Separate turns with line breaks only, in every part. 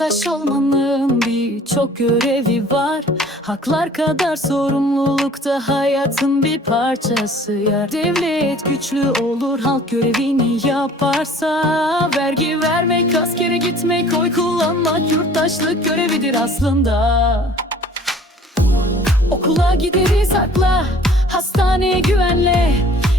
yurttaş olmanın birçok görevi var. Haklar kadar sorumluluk da hayatın bir parçası. Ya Devlet güçlü olur halk görevini yaparsa. Vergi vermek, askere gitmek, oy kullanmak Yurttaşlık görevidir aslında. Okula gideriz hakla, hastaneye güvenle.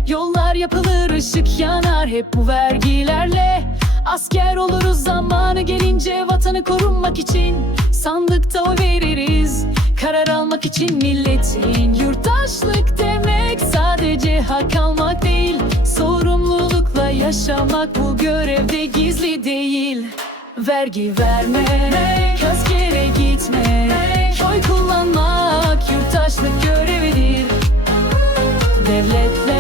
Yollar yapılır, ışık yanar hep bu vergilerle Asker oluruz zamanı gelince vatanı korunmak için. Sandıkta oy veririz, karar almak için milletin. Yurttaşlık demek sadece hak almak değil Sorumlulukla yaşamak bu görevde gizli değil. Vergi vermek, askere gitmek Oy kullanmak yurttaşlık görevidir. Devletle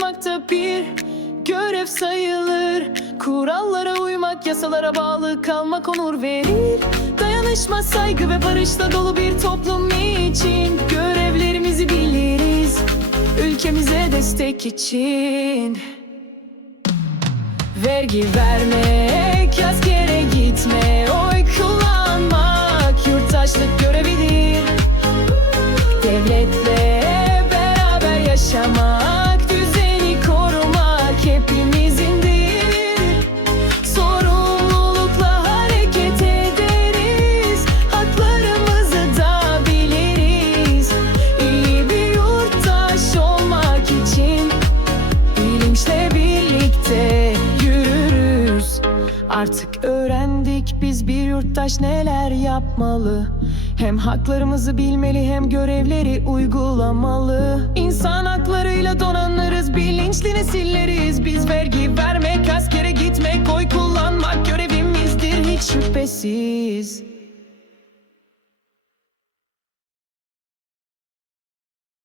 tutmak da bir görev sayılır. Kurallara uymak, yasalara bağlı kalmak onur verir. Dayanışma, saygı ve barışla dolu bir toplum için Görevlerimizi biliriz. Ülkemize destek için. Vergi vermek, askere gitme, Artık öğrendik biz bir yurttaş neler yapmalı. Hem haklarımızı bilmeli hem görevleri uygulamalı. İnsan haklarıyla donanırız bilinçli nesilleriz. Biz vergi vermek askere gitmek oy kullanmak görevimizdir. Hiç şüphesiz.